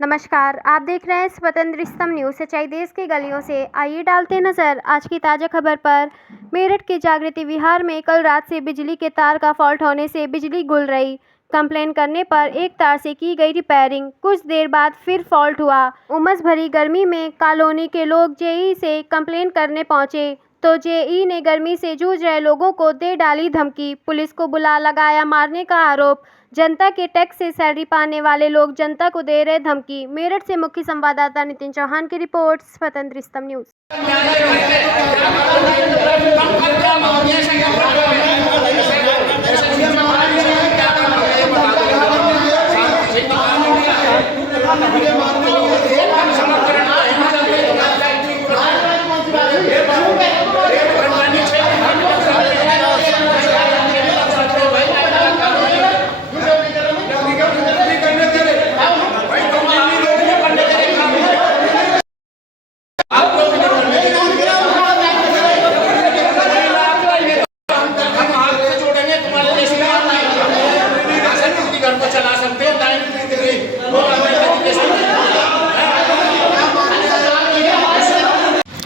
नमस्कार, आप देख रहे हैं स्वतंत्र स्तंभ न्यूज़। सच्चाई देश की गलियों से। आइए डालते नजर आज की ताज़ा खबर पर। मेरठ के जागृति विहार में कल रात से बिजली के तार का फॉल्ट होने से बिजली गुल रही। कंप्लेन करने पर एक तार से की गई रिपेयरिंग, कुछ देर बाद फिर फॉल्ट हुआ। उमस भरी गर्मी में कॉलोनी के लोग जेई से कंप्लेन करने पहुंचे तो जेई ने गर्मी से जूझ रहे लोगों को दे डाली धमकी। पुलिस को बुला लगाया मारने का आरोप। जनता के टैक्स से सैलरी पाने वाले लोग जनता को दे रहे धमकी। मेरठ से मुख्य संवाददाता नितिन चौहान की रिपोर्ट, स्वतंत्र स्तंभ न्यूज़।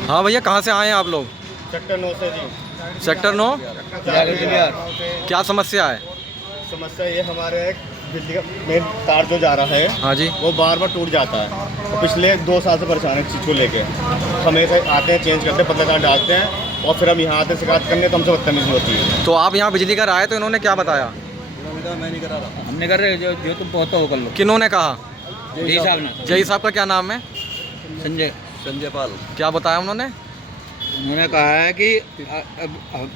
हाँ भैया, कहाँ से आए हैं आप लोग? सेक्टर 9 से जी। सेक्टर 9? क्या समस्या है? समस्या ये हमारे एक बिजली का मेन तार जो जा रहा है, हाँ जी, वो बार बार टूट जाता है। तो पिछले 2 साल से परेशान है इस चीज़ को लेके। हमेशा आते हैं, चेंज करते हैं, पतले तार डालते हैं और फिर हम यहाँ आते शिकायत करने तो हमसे बदतमीजी होती है। तो आप यहाँ बिजली का आए तो इन्होंने क्या बताया? मैं नहीं करा रहा। हमने कर रहे जो तुम पहुँचो वो कर लो। किन्होंने कहा? जय साहब ने। जय साहब का क्या नाम है? संजय पाल। क्या बताया उन्होंने? उन्होंने कहा है कि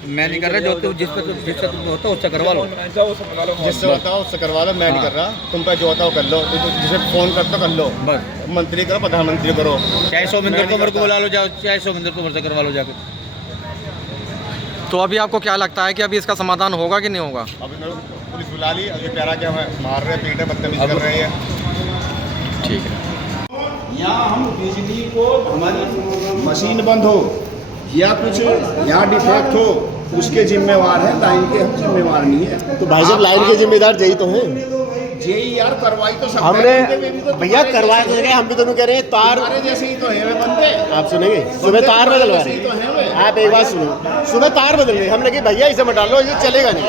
मैं नहीं कर रहा, जो तुम जिससे तुम होता उससे करवा लो। जिससे होता हो उससे करवा लो, मैं नहीं कर रहा। तुम पे जो होता हो कर लो, जिसे फ़ोन कर तो कर लो। बस मंत्री करो, प्रधानमंत्री करो, चाहे 100 मिनट को मेरे को बुला लो, जाओ चाहे 100 मिनट को मेरे से करवा लो जाकर। तो अभी आपको क्या लगता है कि अभी इसका समाधान होगा कि नहीं होगा? अभी मेरे को पुलिस बुला ली, अभी प्यारा के हमें मार रहे, पीट रहे, बदतमीजी कर रहे हैं। ठीक है। यहाँ हम बिजली को हमारी मशीन बंद हो या कुछ यहाँ डिफेक्ट हो उसके जिम्मेवार हैं, लाइन के हम जिम्मेवार नहीं है। तो भाई साहब लाइन के जिम्मेदार जेई तो हैं। जेई यार करवाई तो सब हमने भैया करवाया तो गए, हम भी दोनों कह रहे हैं तार हमारे जैसे ही तो है वे बंदे। आप सुनेंगे, सुबह तार बदलवा जैसे ही तो हैं वे। आप एक बात सुनो, सुबह तार बदल गई, हमने कहा भैया इसे मत डालो, ये चलेगा नहीं।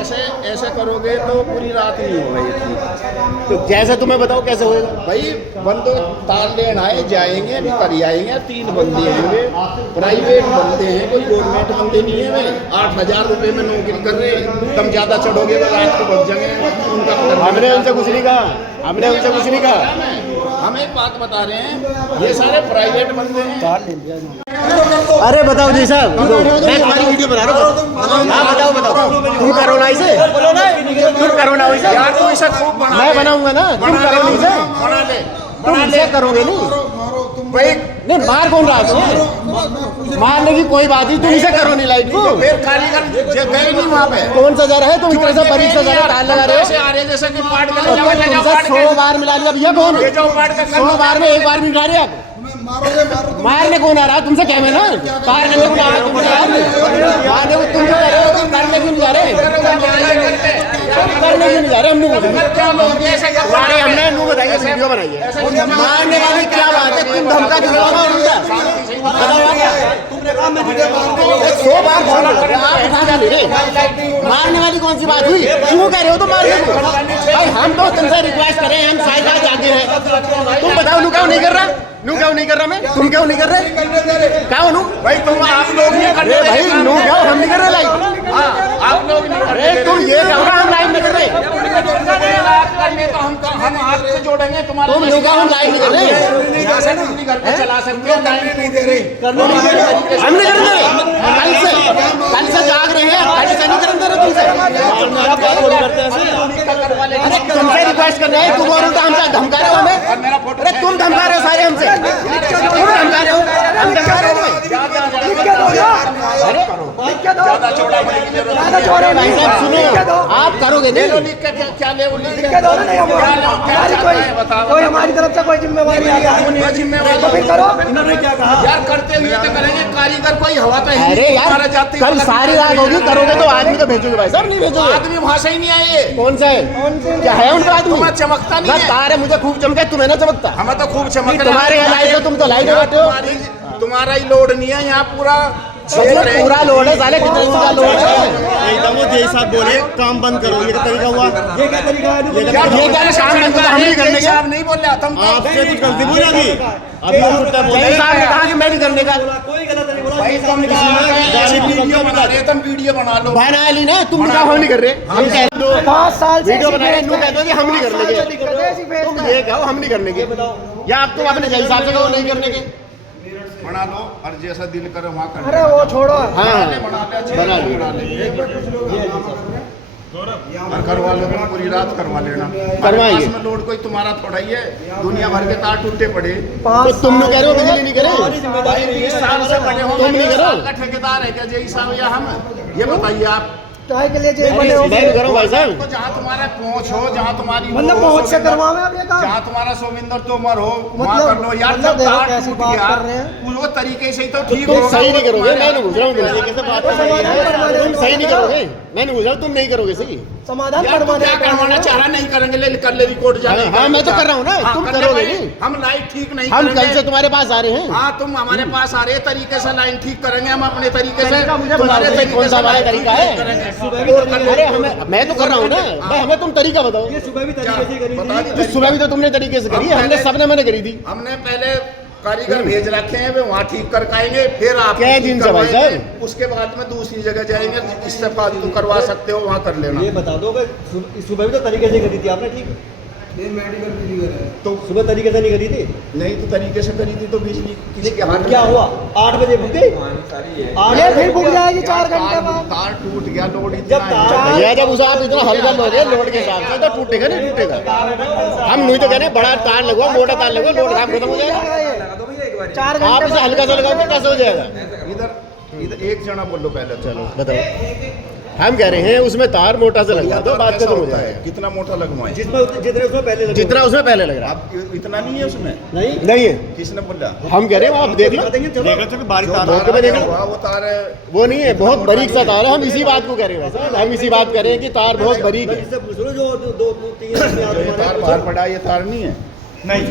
ऐसे करोगे तो पूरी रात नहीं होगा ये ठीक। तो जैसे तुम्हें बताओ कैसे होएगा भाई बंदे तार लेन आए जाएंगे, अभी कर आएंगे। 3 बंदे हैं वे, प्राइवेट बंदे हैं, कोई गवर्नमेंट बंदे नहीं है वे। 8,000 रुपये में नौकरी कर रहे। तुम ज़्यादा चढ़ोगे तो रात को बच जाएंगे उनका। हमने उनसे कुछ नहीं कहा, हमने उनसे कुछ नहीं कहा। हम एक बात बता रहे हैं, ये सारे प्राइवेट बंदे हैं। अरे बताओ जी साहब, मैं तुम्हारी वीडियो बना रहा हूँ। हाँ बताओ, तुम करो ना इसे, तुम करो ना इसे। यार तू इसे खूब बना, मैं बनाऊंगा ना, तुम करो ना इसे। बना ले, तुम इसे करोगे नहीं भाई। नहीं, मार कौन रहा है? मारने की कोई बात नहीं, तुम इसे करो नहीं लाइट को। फिर कारीगर गए नहीं वहाँ पे। कौन सा जा रहा है? तुम इतना सा बारीक सा जा रहा है, तार लगा रहे हो। आ रहे जैसे कि पार्ट कर तुमसे 100 बार मिला लिया भैया, कौन? 100 बार में 1 बार भी मिला रहे आप। मारने कौन आ रहा है? तुमसे क्या मैं ना तार करने को आ रहा, तुमसे मारने को तुम कह रहे हो, तुम करने क्यों नहीं जा रहे? करने क्यों नहीं जा रहे? हमने तुम्हारे हमने नू बताइए, वीडियो बनाइए। मारने वाली क्या बात है? तुम धमका क्यों दो? बताओ 100 बार मारने वाली कौन सी बात हुई? क्यों कह रहे हो तुम मारने को? भाई हम तो तुमसे रिक्वेस्ट करें, हम साइड जाते हैं। तुम बताओ नू क्यों नहीं कर रहा? नू क्यों नहीं कर रहा? मैं तुम क्यों नहीं कर रहे? क्या हो नू? भाई तुम आप लोग नहीं कर अरे भाई नू क्या, हम नहीं कर रहे लाइव। आप लोग नहीं कर अरे तुम ये कहो ना हम लाइव नहीं कर रहे। करने तो हम हाथ से जोड़ेंगे तुम्हारे। तुम नू क्या, हम लाइव नहीं कर रहे। यहाँ से बिजली घर पे चला सकते हो, लाइन नहीं दे रही। हम नहीं कर रहे, कल से जाग रहे हैं, कल से नहीं कर रहे तुमसे। अरे तुमसे रिक्वेस्ट कर रहे हैं, तुम और उल्टा हमसे धमका रहे हो हमें। और मेरा फोटो अरे तुम धमका रहे हो सारे हमसे, तुम धमका रहे हो, हम धमका रहे हो। ज्यादा चौड़ा होने की जरूरत नहीं है। भाई साहब सुनो, आप करोगे ले लो नहीं? लिख के, क्या ले वो लिख के क्या दोनों नहीं, क्या चाहता है बताओ। कोई हमारी तरफ से कोई जिम्मेवारी नहीं है। क्या जिम्मेवारी तो फिर करो। इन्होंने क्या कहा? यार करते हुए तो करेंगे, कारीगर कोई हवा पे अरे यार कल सारी रात होगी, करोगे तो आदमी तो भेजोगे भाई साहब, नहीं भेजोगे? आदमी वहां से ही नहीं आए। कौन सा है? क्या है उनका आदमी? तुम्हें चमकता नहीं ना है। तार है, मुझे खूब चमका, तुम्हें ना चमकता। हमें तो खूब चमक रहा है। तुम्हारे यहाँ लाइट हो, तुम तो लाइट में बैठे हो। तुम्हारा ही लोड नहीं है यहाँ पूरा पूरा लोड है साले, कितने इंच का लोड है? एकदम वो जय साहब बोले काम बंद करो, ये क्या तरीका हुआ? ये क्या तरीका है? ये क्या काम बनता है? हम नहीं करने का। नहीं बोल रहा तुम तो आपसे कुछ गलती बोला थी अभी जय साहब ने कहा कि मैं नहीं करने का। कोई गलत नहीं बोला। भाई तुम वीडियो बना रहे, तुम वीडियो बना लो। बना ली ना, तुम बताओ हम नहीं कर रहे। हम कह दो 5 साल से वीडियो बना रहे, तुम कह दो कि हम नहीं करने के। तुम ये कहो हम नहीं करने के, या आप तुम अपने जय साहब से कहो नहीं करने के। बना लो और जैसा दिल करे वहाँ कर अरे वो छोड़ो। हाँ बना बना लो। और करवा लो, पूरी रात करवा लेना। करवाइए। इसमें लोड कोई तुम्हारा थोड़ा ही है, दुनिया भर के तार टूटे पड़े। तो तुम लोग कह रहे हो बिजली नहीं करे? भाई 20 साल से बने हो, तुम नहीं करो। का ठेकेदार है क्या जय साहब या हम? ये बताइए आप। चाय के लिए जेल बने हो। मैं करूँ भाई साहब? तो जहाँ तुम्हारा पहुँच हो, जहाँ तुम्हारी मतलब पहुंच से करवावे आप ये काम? जहाँ तुम्हारा सोमिंदर तोमर हो वहाँ मतलब- कर लो यार। मतलब जब देखो तार कैसी टूट बात गया कर रहे हैं। वो तरीके से ही तो ठीक तुम होगा। सही नहीं करोगे, मैं नहीं पूछ रहा हूँ तुमसे, ये कैसे बात तुम सही नहीं करोगे, मैं नहीं पूछ रहा हूँ, तुम नहीं करोगे सही। समाधान यार तुम करवाने क्या करवाना चाह रहा, नहीं करेंगे ले कर ले रिकॉर्ड जाने। हाँ, मैं तो कर रहा हूँ ना, तुम कर ले करोगे भाई। नहीं। हम लाइट ठीक नहीं हम कल करेंगे। से तुम्हारे पास आ रहे हैं। हाँ तुम हमारे पास आ रहे तरीके से लाइन ठीक करेंगे, हम अपने तरीके से तरीका मुझे तुम्हारे बताओ, तरीके कौन सा से हमारा लाइन तरीका ठीक है? करेंगे। अरे हमें, मैं तो कर रहा हूँ ना भाई, हमें तुम तरीका बताओ। ये सुबह भी तरीके से करी बता थी। दी तो सुबह भी तो तुमने तरीके से करी है, हमने सबने मैंने करी थी। हमने पहले कारीगर भेज रखे हैं, वे वहाँ ठीक कर आएंगे, फिर आप क्या ठीक दिन से भाई करवाएंगे। साहब? उसके बाद में दूसरी जगह जाएंगे, इससे फालतू करवा सकते हो वहाँ कर लेना। ये बता दो कि सुबह भी तो तरीके से करी थी आपने, ठीक? तो सुबह तरीके से नहीं करी थी। नहीं तो तरीके से करी थी तो बिजली किसी के हाथ में- क्या हुआ? 8 बजे भुग गई। 8 फिर भुग जाएगी 4 घंटे बाद। तार टूट गया, लोड जब इतना है। तार- भैया जब उसे आप इतना हल्का लोगे लोड के हिसाब से तो टूटेगा नहीं टूटेगा। हम नहीं तो कह रहे बड़ा तार लगवाओ, मोटा तार लगवाओ, लोड काम खत्म हो जाएगा। 4 आप घंटे इसे हल्का सा लगाओगे कैसे हो जाएगा? इधर इधर एक जना बोलो पहले। चलो बताओ, हम कह रहे हैं उसमें तार मोटा से लगवा दो, बात खत्म हो जाएगा। कितना मोटा लगवाए? जितने उसमें पहले लगे। जितना उसमें पहले लग रहा है। आप इतना नहीं है उसमें? नहीं नहीं है, किसने बोला? हम कह रहे हैं आप देख लो, बताएंगे, चलो। देखो चलो बारी जो तार मौके पे देख लो। हुआ, वो तार है। वो नहीं है, बहुत बारीक सा तार है। हम इसी बात को कह रहे हैं वैसे, हम इसी बात कर रहे हैं कि तार बहुत बारीक है। इससे पूछ लो जो 2-3 ये तार बाहर पड़ा, ये तार नहीं है। नहीं